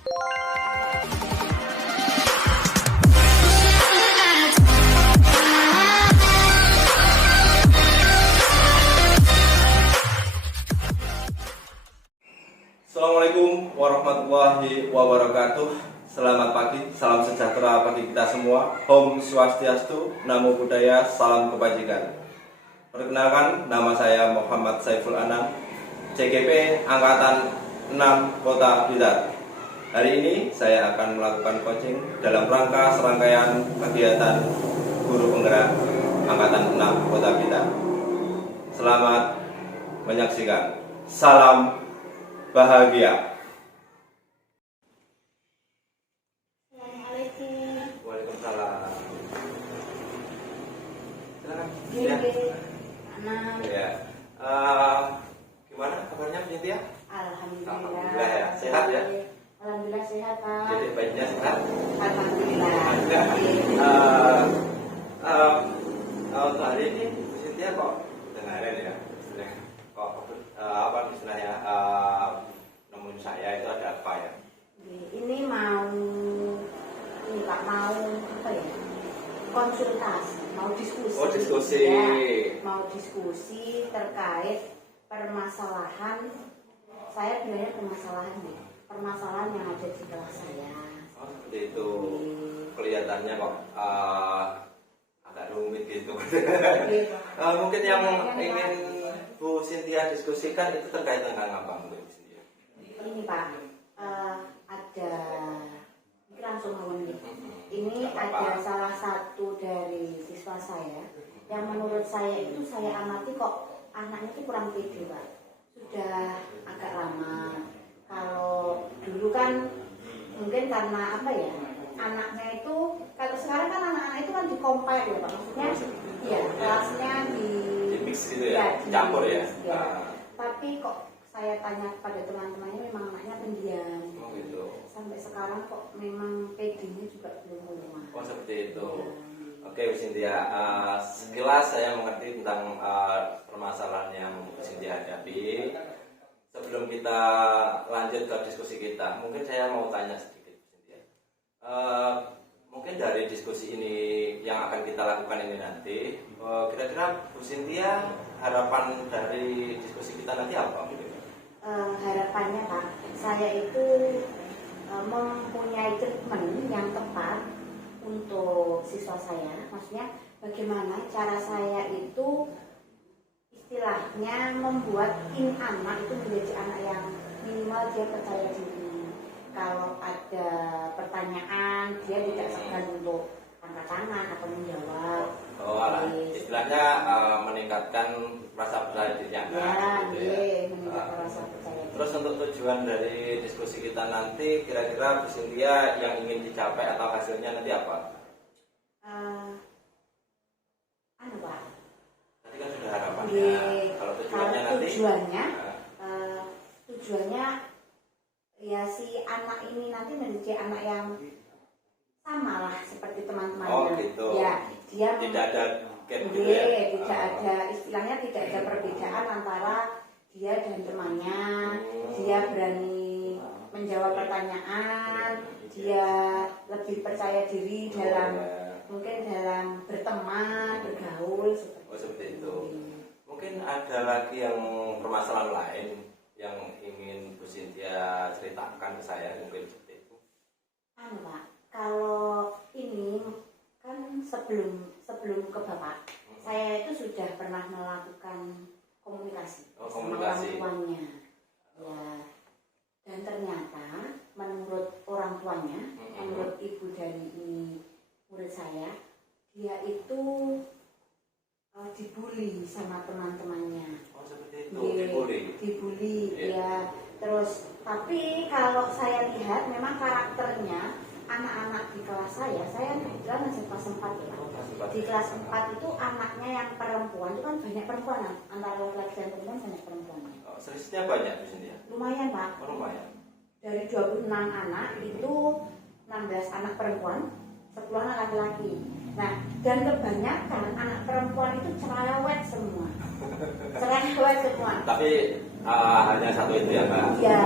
Assalamualaikum warahmatullahi wabarakatuh. Selamat pagi, salam sejahtera bagi kita semua. Om Swastiastu, Namo Buddhaya, salam kebajikan. Perkenalkan, nama saya Muhammad Saiful Anam, CGP Angkatan 6 Kota Blitar. Hari ini saya akan melakukan coaching dalam rangka serangkaian kegiatan guru penggerak Angkatan 6 Kota Blitar. Selamat menyaksikan. Salam bahagia. Assalamualaikum. Waalaikumsalam. Silakan. Ya. Ya. Gimana kabarnya Cynthia? Alhamdulillah. Alhamdulillah ya. Sehat ya? Alhamdulillah sehat, Pak. Jadi bayinya sehat? Alhamdulillah. Untuk hari ini Cynthia kok dengarin ya? Apa istilahnya nemuin saya itu ada apa ya? Ini Pak mau apa ya? Konsultasi, mau diskusi. Oh, diskusi. Ya, mau diskusi terkait permasalahan. Saya bilangnya permasalahan yang ada di kelas saya. Oh, seperti itu. Kelihatannya kok agak rumit gitu. Mungkin yang ingin Bu Cynthia diskusikan itu terkait dengan apa mungkin Cynthia? Ini Pak, ada ini langsung ngomong nih. Ini ada salah satu dari siswa saya yang menurut saya itu saya amati kok anaknya itu kurang pede Pak. Sudah agak lama. Kalau dulu kan mungkin karena apa ya? Anaknya itu kalau sekarang kan anak-anak itu kan di-compare ya Pak. Maksudnya ya kelasnya di mix gitu ya, campur ya. Tapi kok saya tanya kepada teman-temannya memang anaknya pendiam. Oh gitu. Sampai sekarang kok memang PD-nya juga belum rumah. Oh seperti itu. Oke Bu Cynthia, sekilas saya mengerti tentang permasalahan yang Bu Cynthia hadapi. Sebelum kita lanjut ke diskusi kita, mungkin saya mau tanya sedikit Bu Cynthia. Mungkin dari diskusi ini yang akan kita lakukan ini nanti, kira-kira Bu Cynthia harapan dari diskusi kita nanti apa? Harapannya Pak, saya itu mempunyai treatment yang tepat untuk siswa saya. Maksudnya bagaimana cara saya itu istilahnya membuat anak itu menjadi anak yang minimal dia percaya diri. Kalau ada pertanyaan dia tidak segan untuk angkat tangan atau menjawab. Istilahnya meningkatkan rasa percaya dirinya. Meningkatkan rasa percaya diri. Terus untuk tujuan dari diskusi kita nanti, kira-kira Bu Cynthia yang ingin dicapai atau hasilnya nanti apa? Pak. Tadi kan sudah harapannya. Kalau tujuannya nanti? Tujuannya ya si anak ini nanti menjadi anak yang sama lah seperti teman-temannya. Oh gitu. Ya, dia tidak ada gap gitu ya? Tidak ada, istilahnya tidak ada perbedaan antara dia dan temannya. Dia berani menjawab pertanyaan, dia lebih percaya diri dalam mungkin dalam berteman, bergaul seperti itu. Mungkin ada lagi yang permasalahan lain yang ingin Bu Cynthia ceritakan ke saya, mungkin seperti itu. Pak, kalau ini kan sebelum ke Bapak, saya itu sudah pernah melakukan komunikasi sama orang tuanya. Ya, dan ternyata menurut orang tuanya, menurut ibu dari murid saya, dia itu dibully sama teman-temannya. Oh seperti itu, dibully. Ya. Terus tapi kalau saya lihat memang karakternya anak-anak di kelas saya kebetulan masih kelas 4 ya. Di kelas 4 itu anaknya yang perempuan itu kan banyak perempuan, antara laki-laki dan perempuan banyak perempuan. Selisihnya banyak di sini ya? Lumayan Pak. Lumayan. Dari 26 anak itu 16 anak perempuan, 10 anak laki-laki. Nah, dan kebanyakan anak perempuan itu cerewet semua. Tapi hanya satu itu ya Mbak? Ya,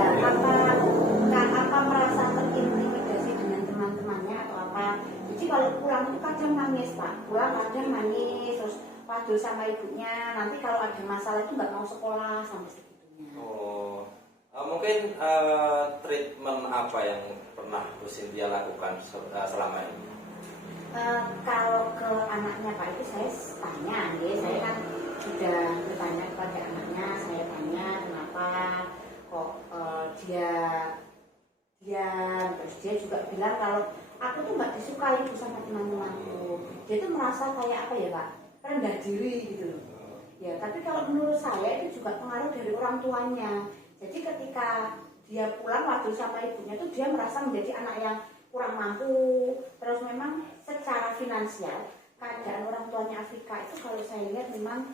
apa merasa pulang kadang nangis, terus wadul sama ibunya. Nanti kalau ada masalah itu nggak mau sekolah sampai segitunya. Oh, mungkin treatment apa yang pernah Bu Cynthia lakukan selama ini? Kalau ke anaknya Pak itu saya tanya, ya, saya kan sudah bertanya kepada anaknya, saya tanya kenapa kok dia terus dia juga bilang kalau aku tuh nggak disukai itu sama teman-temanku. Dia tuh merasa kayak apa ya Pak, rendah diri gitu loh. Ya, tapi kalau menurut saya itu juga pengaruh dari orang tuanya. Jadi ketika dia pulang waktu sama ibunya tuh dia merasa menjadi anak yang kurang mampu. Terus memang secara finansial keadaan orang tuanya Afrika itu kalau saya lihat memang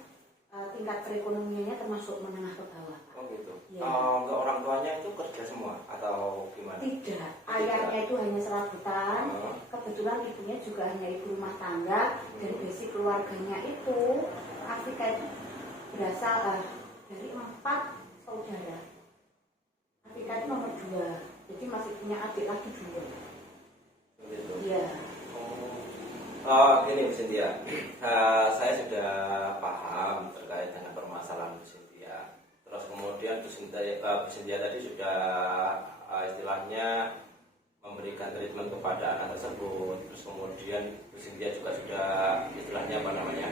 tingkat perekonomiannya termasuk menengah ke bawah. Oh gitu. Ya. Ke orang tuanya itu kerja semua atau gimana? Tidak, ayahnya itu hanya serabutan. Kebetulan ibunya juga hanya ibu rumah tangga dan basic keluarganya itu Afrika itu berasal dari 4 saudara. Afrika itu nomor 2, jadi masih punya adik lagi 2. Gitu. Iya. Gini Bu Cynthia, saya sudah paham terkait dengan permasalahan Bu Cynthia. Terus kemudian Bu Cynthia tadi sudah istilahnya memberikan treatment kepada anak tersebut. Terus kemudian Bu Cynthia juga sudah istilahnya apa namanya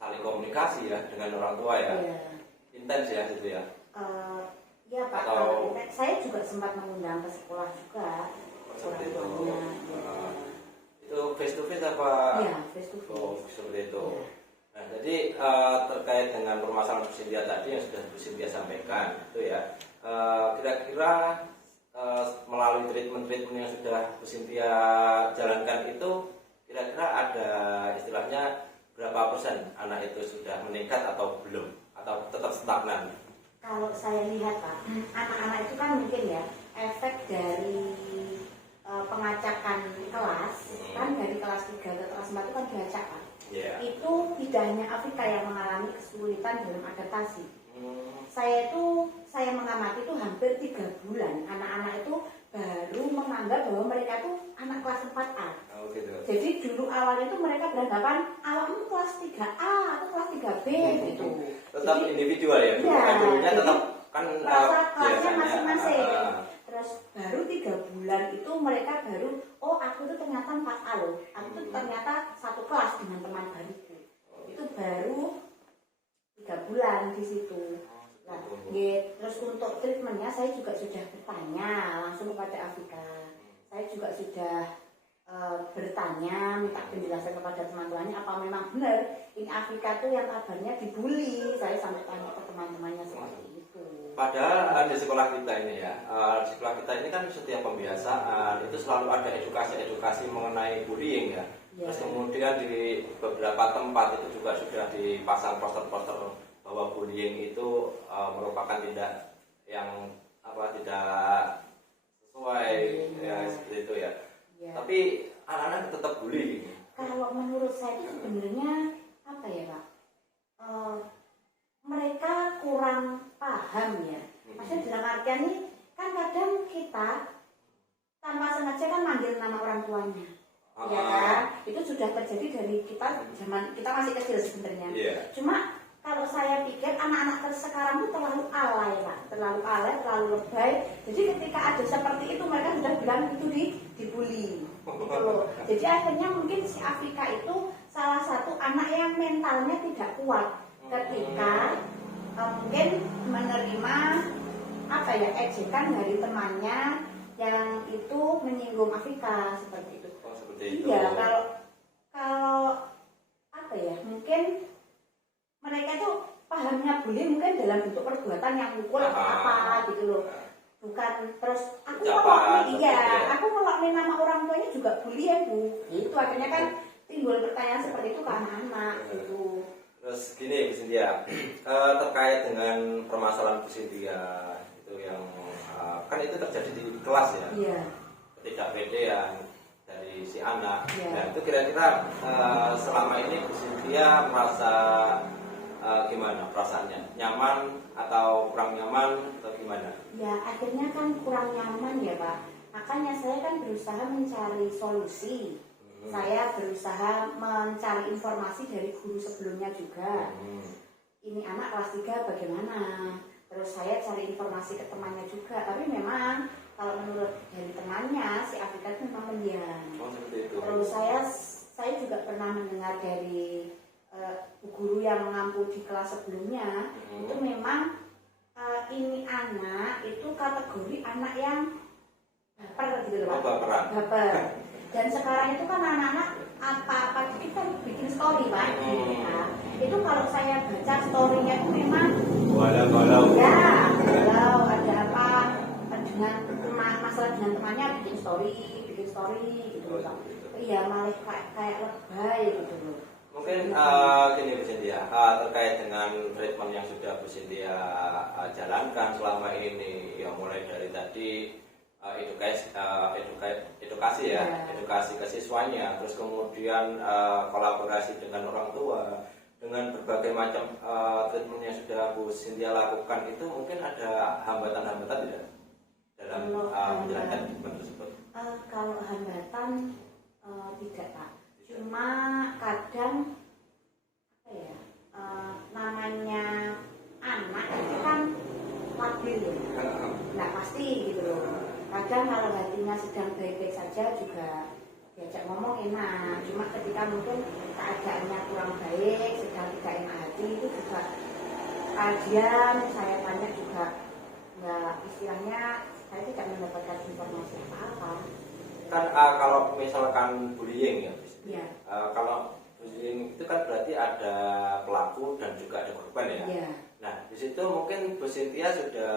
saling komunikasi ya dengan orang tua ya. Iya. Intens ya gitu ya. Iya Pak, Atau saya juga sempat mengundang ke sekolah juga. seperti itu. Tuanya, Itu face to face apa? Iya, face to face. Oh, seperti itu. Ya. Nah, jadi terkait dengan permasalahan Bu Cynthia tadi yang sudah Bu Cynthia sampaikan, itu ya, kira-kira melalui treatment yang sudah Bu Cynthia jalankan itu, kira-kira ada istilahnya berapa persen anak itu sudah meningkat atau belum, atau tetap stagnan? Kalau saya lihat Pak, anak-anak itu kan mungkin ya efek dari pengacakan kelas, kan dari kelas 3 ke kelas 4 itu kan diacak Pak. Yeah. Itu tidak hanya Afrika yang mengalami kesulitan dalam adaptasi. Saya mengamati itu hampir 3 bulan anak-anak itu baru menganggap bahwa mereka itu anak kelas 4A. Oh, gitu. Jadi dulu awalnya itu mereka beranggapan awalnya kelas 3A atau kelas 3B gitu. Tetap Jadi, individual ya, iya, tetap kan merasa kelasnya biasanya, masing-masing. Terus baru 3 bulan itu mereka baru, oh aku tuh ternyata 4A loh, aku tuh ternyata satu kelas dengan teman baruku. Itu baru 3 bulan di situ. Nah, terus untuk treatmentnya saya juga sudah bertanya langsung kepada Afrika. Saya juga sudah bertanya, minta penjelasan kepada teman-temannya apa memang benar ini Afrika tuh yang kabarnya dibully. Saya sampai tanya ke teman-temannya seperti itu. Padahal di sekolah kita ini ya, di sekolah kita ini kan setiap pembiasaan itu selalu ada edukasi mengenai bullying ya. Ya. Terus kemudian di beberapa tempat itu juga sudah dipasang poster-poster bahwa bullying itu merupakan tindak yang tidak sesuai ya seperti itu ya. Ya. Tapi anak-anak tetap bully. Kalau menurut saya itu sebenarnya apa ya Pak? Mereka kurang paham ya. Maksudnya dalam artian ini kan kadang kita tanpa sengaja kan manggil nama orang tuanya. Ya kan? Itu sudah terjadi dari kita zaman kita masih kecil sebenarnya. Yeah. Cuma kalau saya pikir anak-anak sekarang itu terlalu alay Pak, terlalu lebay. Jadi ketika ada seperti itu mereka sudah bilang itu dibully. Gitu loh. Jadi akhirnya mungkin si Afrika itu salah satu anak yang mentalnya tidak kuat ketika mungkin menerima ejekan dari temannya yang itu menyinggung Afrika seperti itu. Oh, seperti itu. Iya, kalau mungkin mereka itu pahamnya bully mungkin dalam bentuk perbuatan yang mukul atau apa gitu loh. Bukan terus aku ngelokni nama orang tuanya juga bully ya Bu. Itu akhirnya kan timbul pertanyaan seperti itu ke anak-anak gitu. Terus gini Bu Cynthia, terkait dengan permasalahan Bu Cynthia itu yang kan itu terjadi di kelas ya. Iya. Ketidakpedean dari si anak. Iya. Nah itu kira-kira selama ini Bu Cynthia merasa gimana perasaannya? Nyaman atau kurang nyaman atau gimana? Ya akhirnya kan kurang nyaman ya Pak. Makanya saya kan berusaha mencari solusi. Saya berusaha mencari informasi dari guru sebelumnya juga. Ini anak kelas 3 bagaimana? Terus saya cari informasi ke temannya juga. Tapi memang kalau menurut dari temannya, si Afrika itu memang pendiam. Terus saya juga pernah mendengar dari guru yang mengampu di kelas sebelumnya, itu memang ini anak itu kategori anak yang baper gitu loh Pak. Baper. Dan sekarang itu kan anak-anak apa-apa dikit kan bikin story Pak. Itu kalau saya baca storynya itu memang walau ya, kalau ada apa dengan masalah dengan temannya bikin story gitu loh Pak. Iya malah kayak lebay gitu loh. Mungkin gini Bu Cynthia, terkait dengan treatment yang sudah Bu Cynthia jalankan selama ini, ya mulai dari tadi edukasi ke siswanya, terus kemudian kolaborasi dengan orang tua, dengan berbagai macam treatment yang sudah Bu Cynthia lakukan, itu mungkin ada hambatan-hambatan tidak dalam menjalankan treatment tersebut? Kalau hambatan tidak Pak, cuma kadang apa ya, namanya anak itu kan labil ya, nggak pasti gitu loh. Kadang kalau hatinya sedang baik-baik saja juga diajak ngomong enak, cuma ketika mungkin keadaannya kurang baik, sedang tidak enak hati, itu juga kajian saya tanya juga nggak, istilahnya saya tidak mendapatkan informasi apa-apa. Kan kalau misalkan bullying ya, kalau bullying itu kan berarti ada pelaku dan juga ada korban ya. Nah di situ mungkin Bu Cynthia sudah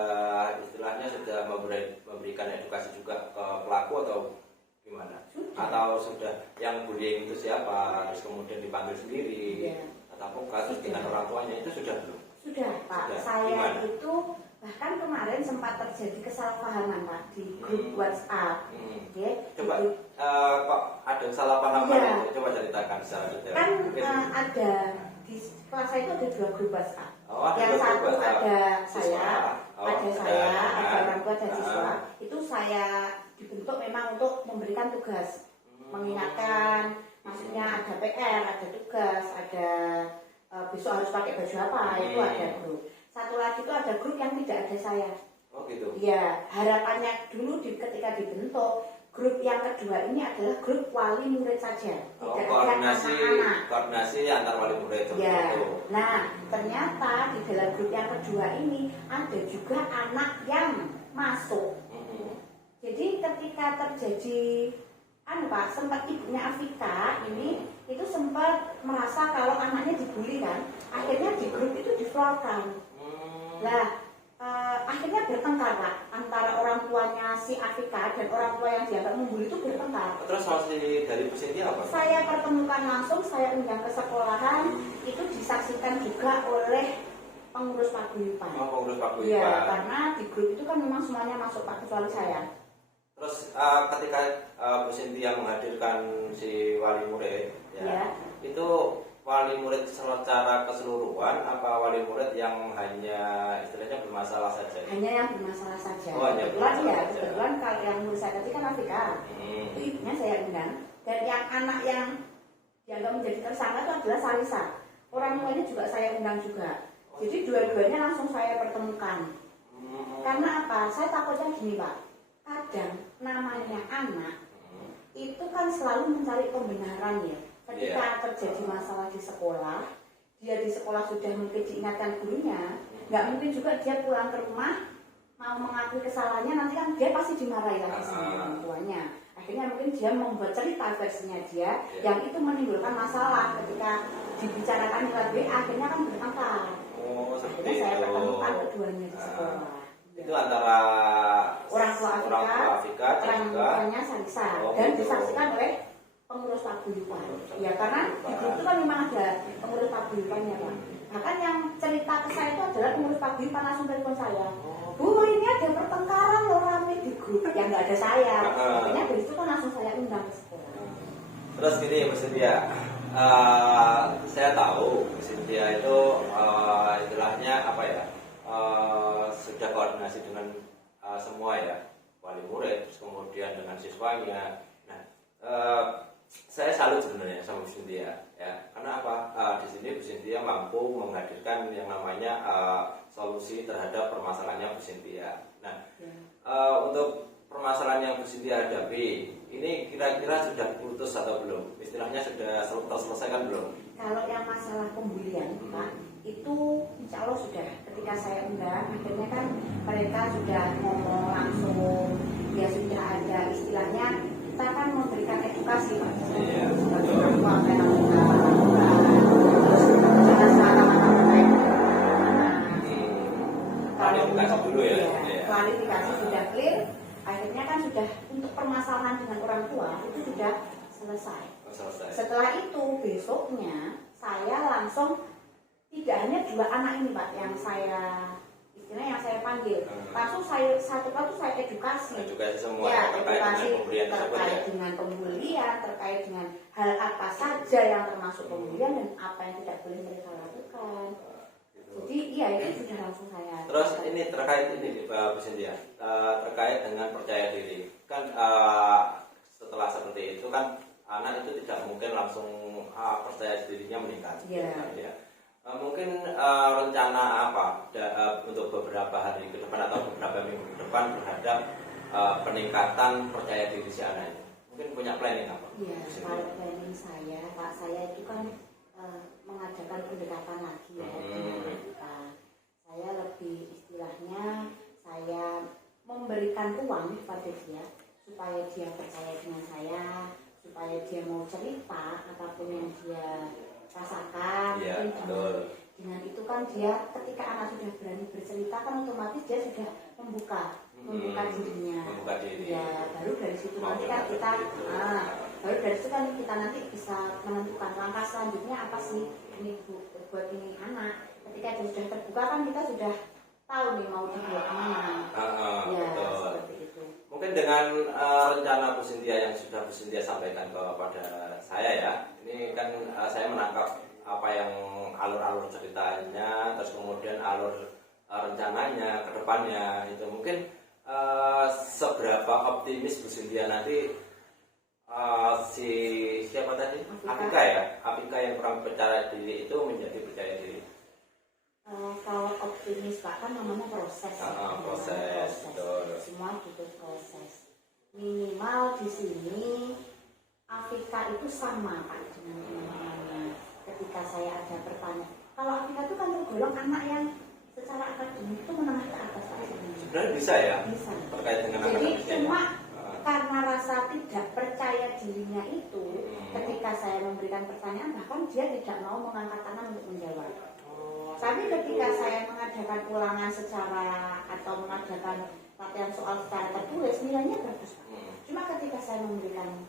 istilahnya sudah memberikan edukasi juga ke pelaku atau gimana? Atau sudah yang bullying itu siapa, terus kemudian dipanggil sendiri atau kasus dengan orang tuanya itu sudah belum? Sudah Pak, saya gimana? Itu bahkan kemarin sempat terjadi kesalahpahaman Pak di grup WhatsApp. Coba kok ada kesalahpahaman itu coba ceritakan secara detail. Kan ada di kelas saya itu ada 2 grup WhatsApp. Yang satu WhatsApp. Ada saya, ada orang tua dan siswa. Itu saya dibentuk memang untuk memberikan tugas, mengingatkan, maksudnya ada PR, ada tugas, ada besok harus pakai baju apa, itu ada grup. Satu lagi itu ada grup yang tidak ada saya. Oh gitu. Iya, harapannya dulu ketika dibentuk grup yang kedua ini adalah grup wali murid saja, tidak ada anak-anak. Koordinasi antar wali murid. Ya. Nah, ternyata di dalam grup yang kedua ini ada juga anak yang masuk. Jadi ketika terjadi Pak, sempat ibunya Afrika ini itu sempat merasa kalau anaknya dibully kan, akhirnya di grup itu diflorkan. Lah, akhirnya bertengkar Pak antara orang tuanya si Afrika dan orang tua yang dianggap membuli itu bertengkar. Terus solusi dari Bu Cynthia apa? Saya pertemukan langsung, saya undang ke sekolahan, itu disaksikan juga oleh pengurus paguyuban. Pengurus paguyuban. Iya, karena di grup itu kan memang semuanya masuk Pak, kecuali saya. Terus ketika Bu Cynthia menghadirkan si wali murid, itu wali murid secara keseluruhan apa wali murid yang hanya istilahnya bermasalah saja? Hanya yang bermasalah saja. Oh, hanya bermasalah saja. Kebetulan kalau yang murid saya tadi kan Afrika, itu ibunya saya undang. Dan yang anak yang dianggap menjadi tersangka itu adalah Salisa. Orang tuanya juga saya undang juga. Jadi dua-duanya langsung saya pertemukan. Karena apa? Saya takutnya gini Pak. Kadang namanya anak itu kan selalu mencari pembenaran ya. Ketika terjadi masalah di sekolah, dia di sekolah sudah mungkin diingatkan gurunya, nggak mungkin juga dia pulang ke rumah mau mengakui kesalahannya, nanti kan dia pasti dimarahi lagi sama orang tuanya. Akhirnya mungkin dia membuat cerita versinya dia, yang itu menimbulkan masalah ketika dibicarakan melalui akhirnya kan bertengkar. Akhirnya saya pertemukan keduanya di sekolah. Itu antara orang tua Afrika dan juga Salisa, dan disaksikan oleh pengurus paguyuban. Ya karena di grup itu kan memang ada pengurus paguyubannya Pak. Bahkan yang cerita ke saya itu adalah pengurus paguyuban langsung telepon saya. Bu, ini ada pertengkaran loh rame di grup. Ya nggak ada saya. Akhirnya dari itu kan langsung saya undang ke sekolah. Terus gini Bu Cynthia, saya tahu Bu Cynthia itu istilahnya apa ya? Sudah koordinasi dengan semua ya, wali murid, terus kemudian dengan siswanya. Nah, saya salut sebenarnya sama Bu Cynthia ya. Karena apa? Di sini Bu Cynthia mampu menghadirkan yang namanya solusi terhadap permasalahannya Bu Cynthia. Nah, untuk permasalahan yang Bu Cynthia hadapi ini kira-kira sudah putus atau belum? Istilahnya sudah terselesaikan belum? Kalau yang masalah pembulian, Pak, itu insya Allah sudah. Ketika saya undang, akhirnya kan mereka sudah ngomong langsung, ya sudah ada istilahnya, kita kan memberikan edukasi, Pak. Iya. Apa yang kita lakukan, terus jangan semata-mata baik. Klarifikasi dulu ya. Klarifikasi sudah clear, akhirnya kan sudah untuk permasalahan dengan orang tua itu sudah selesai. Setelah itu besoknya saya langsung, tidak hanya 2 anak ini Pak yang saya istilahnya yang saya panggil, langsung satu persatu saya edukasi semua ya, terkait dengan pembulian, terkait dengan hal apa saja yang termasuk pembulian dan apa yang tidak boleh mereka lakukan. Jadi iya itu sudah langsung saya. Terus ini terkait ini Bu Cynthia, terkait dengan percaya diri kan, setelah seperti itu kan anak itu tidak mungkin langsung percaya dirinya meningkat. Ya. Mungkin rencana apa untuk beberapa hari ke depan atau beberapa minggu ke depan terhadap peningkatan percaya diri si anak ini? Mungkin punya planning apa? Iya, kalau planning saya, Pak, saya itu kan mengadakan pendekatan lagi ya dengan kita. Saya lebih istilahnya saya memberikan ruang kepada dia supaya dia percaya dengan saya, supaya dia mau cerita apapun yang dia rasakan. Ya, dengan itu kan dia ketika anak sudah berani bercerita kan otomatis dia sudah membuka dirinya. Membuka diri. Ya, baru dari situ nanti kan kita baru dari situ kan kita nanti bisa menentukan langkah selanjutnya apa sih ini buat ini anak. Ketika dia sudah terbuka kan kita sudah tahu nih mau dibawa kemana. Ya, betul. seperti itu. Mungkin dengan rencana Bu Cynthia yang sudah Bu Cynthia sampaikan kepada saya ya, ini kan saya menangkap apa yang alur-alur ceritanya, terus kemudian alur rencananya ke depannya itu mungkin seberapa optimis Bu Cynthia nanti si siapa tadi? Afika ya, Afika yang kurang percaya diri itu menjadi percaya diri. Kalau optimis Pak kan namanya proses. Proses. Semua butuh proses. Minimal di sini Afika itu sama Pak dengan teman-temannya. Ketika saya ada pertanyaan, kalau Afika itu kan tergolong anak yang secara akademik itu menengah ke atas Pak. Sebenarnya bisa ya. Bisa. Terkait dengan jadi cuma karena rasa tidak percaya dirinya itu, ketika saya memberikan pertanyaan bahkan dia tidak mau mengangkat tangan untuk menjawab. Tapi ketika saya mengadakan ulangan secara atau mengadakan latihan soal secara tertulis, nilainya bagus Pak. Cuma ketika saya memberikan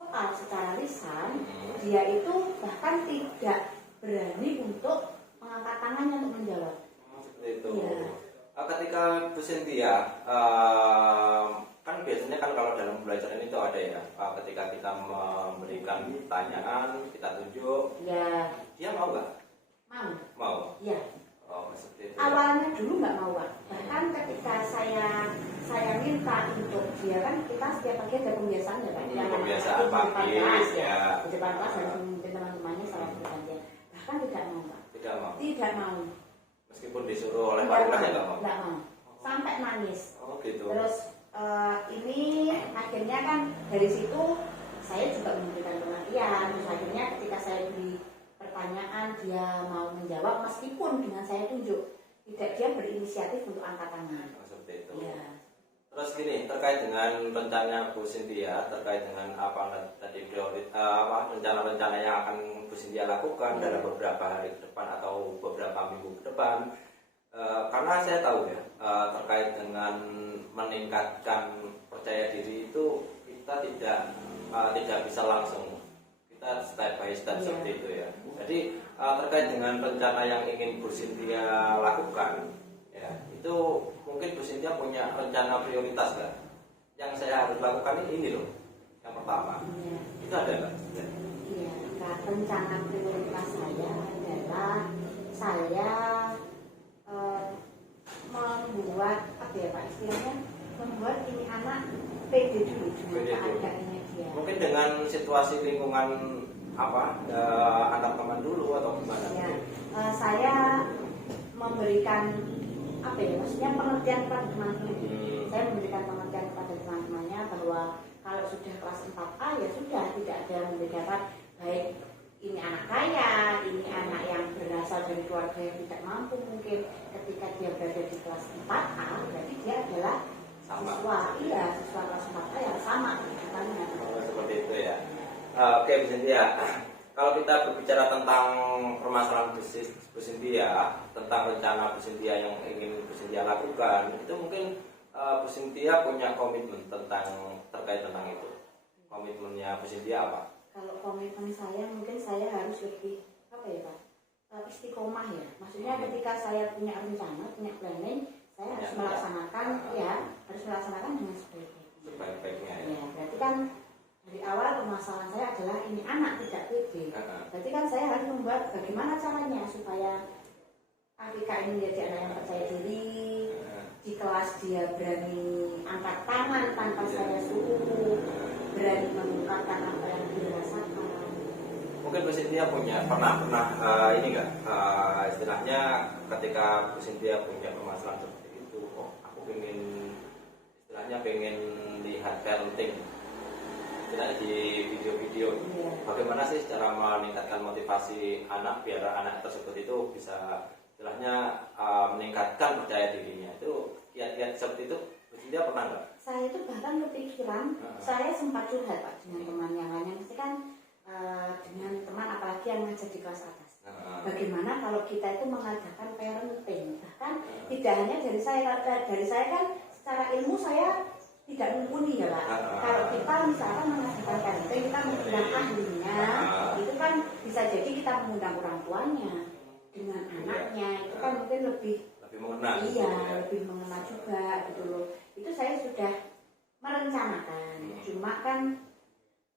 soal secara lisan, dia itu bahkan tidak berani untuk mengangkat tangannya untuk menjawab. Seperti itu. Ya. Ketika Bu Cynthia, kan biasanya kan kalau dalam belajar ini itu ada ya, ketika kita memberikan pertanyaan, kita tunjuk, Ya. dia mau nggak? Mau. Iya. Seperti itu. Awalnya dulu nggak mau Pak. Bahkan ketika saya minta untuk dia kan kita setiap pagi ada pembiasaan ya Pak. Pembiasaan pagi ya. Di depan kelas harus memimpin teman-temannya salah bergantian. Bahkan tidak mau Pak. Tidak mau. Meskipun disuruh oleh warganya nggak mau. Nggak mau. Sampai nangis. Gitu. Terus ini akhirnya kan dari situ saya juga memberikan pengertian. Terus akhirnya ketika saya beri pertanyaan dia mau menjawab meskipun dengan saya tunjuk, tidak dia berinisiatif untuk angkat tangan. Seperti itu. Ya. Terus gini, terkait dengan rencana Bu Cynthia, terkait dengan apa tadi rencana-rencana yang akan Bu Cynthia lakukan dalam beberapa hari ke depan atau beberapa minggu ke depan, karena saya tahu ya, terkait dengan meningkatkan percaya diri itu kita tidak bisa langsung. Kita step by step seperti itu ya. Jadi terkait dengan rencana yang ingin Bu Cynthia lakukan, ya itu mungkin Bu Cynthia punya rencana prioritas nggak? Yang saya harus lakukan ini loh. Yang pertama, itu ada nggak? Iya, rencana prioritas saya adalah saya membuat apa ya Pak istilahnya, membuat ini anak pede dulu dengan keadaannya dia. Ya. Mungkin dengan situasi lingkungan antar teman dulu atau gimana? Ya. Saya memberikan apa ya, maksudnya pengertian kepada teman-teman. Saya memberikan pengertian kepada teman-temannya bahwa kalau sudah kelas 4A ya sudah, tidak ada yang membedakan baik ini anak kaya, ini anak yang berasal dari keluarga yang tidak mampu. Mungkin ketika dia berada di kelas 4A berarti dia adalah siswa kelas 4A yang sama kehidupannya. Seperti itu ya. Oke, Bu Cynthia. Kalau kita berbicara tentang permasalahan Bu Cynthia, tentang rencana Bu Cynthia yang ingin Bu Cynthia lakukan, itu mungkin Bu Cynthia punya komitmen terkait tentang itu. Komitmennya Bu Cynthia apa? Kalau komitmen saya mungkin saya harus lebih apa ya Pak? Istiqomah ya. Maksudnya ketika saya punya rencana, punya planning, saya harus melaksanakan dengan sebaik-baiknya. Ya, berarti kan dari awal permasalahan saya adalah ini anak tidak pede. Berarti kan saya harus membuat bagaimana caranya supaya Afika ini menjadi anak yang percaya diri. Di kelas dia berani angkat tangan tanpa saya suruh, berani mengungkapkan apa yang dia rasakan. Mungkin Bu Cynthia pernah ini enggak istilahnya ketika Bu Cynthia punya permasalahan seperti itu, aku pengen lihat parenting istilahnya di video-video. Bagaimana sih cara meningkatkan motivasi anak biar anak tersebut itu bisa istilahnya meningkatkan percaya dirinya. Itu kiat-kiat seperti itu Bu Cynthia pernah nggak? Saya itu bahkan kepikiran, saya sempat curhat Pak dengan teman yang lainnya, mesti kan dengan teman apalagi yang ngajar di kelas atas. Bagaimana kalau kita itu mengadakan parenting? Bahkan tidak hanya dari saya kan secara ilmu saya tidak mumpuni ya Pak. Kalau kita misalkan mengadakan parenting, kita mengundang ahlinya, itu kan bisa jadi kita mengundang orang tuanya dengan anaknya, itu kan mungkin lebih mengenal. Iya, lebih mengenal juga gitu loh. Itu saya sudah merencanakan, cuma kan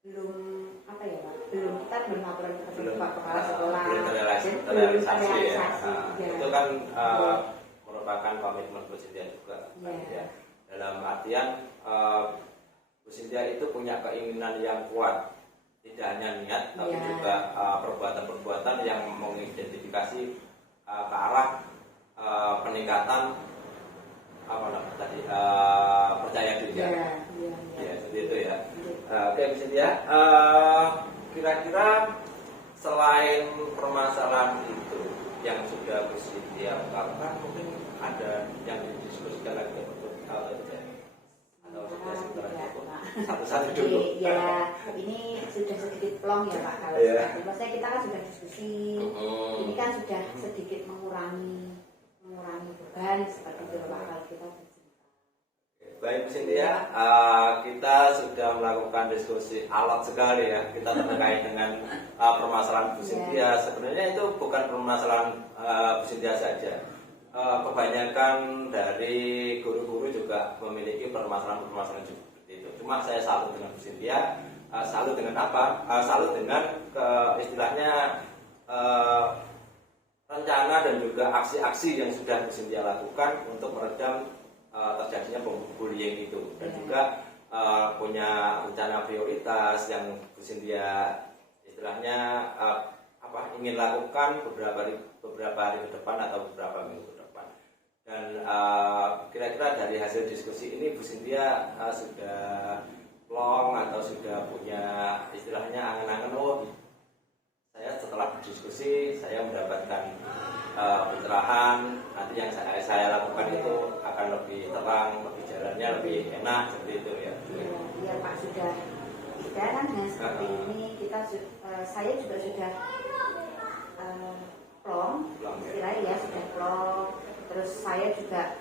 belum apa ya Pak, kita belum laporan ke kepala sekolah, belum terrealisasi ya. Itu kan merupakan komitmen Bu Cynthia juga. Ya. Dalam artian Bu Cynthia itu punya keinginan yang kuat, tidak hanya niat tapi juga perbuatan-perbuatan yang mengidentifikasi ke arah peningkatan percaya diri. Ya, seperti itu ya. Oke, Bu Cynthia, kira-kira selain permasalahan itu yang sudah Bu Cynthia lakukan, mungkin ada yang didiskusikan lagi untuk hal itu ya? Atau sudah sebenarnya satu-satu dulu? Ya, ini sudah sedikit plong ya Pak. Kalau maksudnya kita kan sudah diskusi, ini kan sudah sedikit mengurangi beban seperti itu Pak kalau kita bercerita. Baik Bu Cynthia, kita sudah melakukan diskusi alot sekali ya. Kita terkait dengan permasalahan Bu Cynthia. Sebenarnya itu bukan permasalahan Bu Cynthia saja. Kebanyakan dari guru-guru juga memiliki permasalahan seperti itu. Cuma saya salut dengan Bu Cynthia. Salut dengan apa? Salut dengan istilahnya rencana dan juga aksi-aksi yang sudah Bu Cynthia lakukan untuk meredam terjadinya bullying itu, dan juga punya rencana prioritas yang Bu Cynthia istilahnya ingin lakukan beberapa hari ke depan atau beberapa minggu ke depan. Dan kira-kira dari hasil diskusi ini Bu Cynthia sudah plong atau sudah punya istilahnya angan-angan, saya setelah berdiskusi saya mendapatkan pencerahan, nanti yang saya lakukan itu akan lebih terang, lebih jalannya lebih enak seperti itu ya. Iya Pak, sudah kita kan dengan seperti ini saya juga sudah plong, istilahnya ya sudah plong. Terus saya juga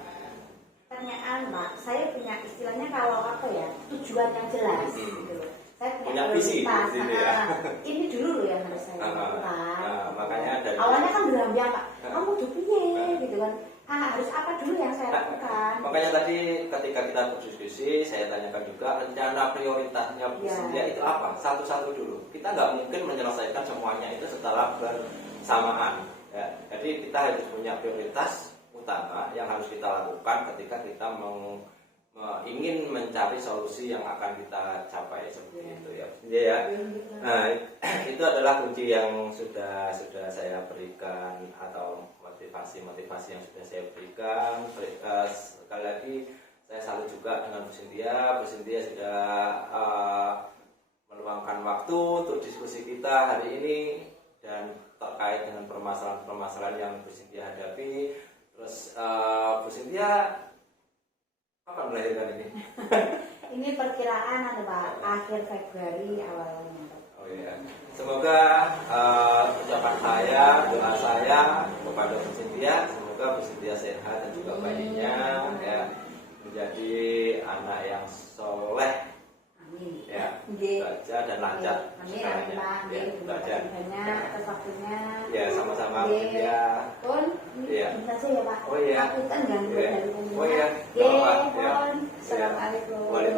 pertanyaan Pak, saya punya istilahnya kalau tujuan yang jelas gitu loh. Saya punya visi ini dulu loh yang harus saya lakukan. Makanya dari awalnya kan berambang Pak, kamu tuh piye gitu kan, harus apa dulu yang saya lakukan. Makanya tadi ketika kita berdiskusi, saya tanyakan juga rencana prioritasnya Bu Cynthia itu apa, satu-satu dulu. Kita nggak mungkin menyelesaikan semuanya itu setelah bersamaan ya. Jadi kita harus punya prioritas utama yang harus kita lakukan ketika kita ingin mencari solusi yang akan kita capai seperti itu ya. Ya. Nah, itu adalah kunci yang sudah saya berikan atau motivasi yang sudah saya berikan. Sekali lagi saya salut juga dengan Bu Cynthia. Bu Cynthia sudah meluangkan waktu untuk diskusi kita hari ini dan terkait dengan permasalahan yang Bu Cynthia hadapi. Terus Bu Cynthia kapan melahirkan ini? Ini perkiraan ada Pak, akhir Februari awal Maret. Oh iya. Semoga ucapan saya, doa saya kepada Bu Cynthia, semoga Bu Cynthia sehat dan juga bayinya ya menjadi anak yang soleh. Amin. Ya, Nggih. baca dan lancar. Amin, amin Pak. Nggih, terima kasih banyak atas waktunya. Ya, sama-sama Bu Nggih. Cynthia. Pun, Iya. terima kasih ya Pak. Oh iya. Aku kan ganggu Iya. dari pemerintah. Oh iya. Nggih, Bapak, ya. pun. Assalamualaikum. Waalaikumsalam.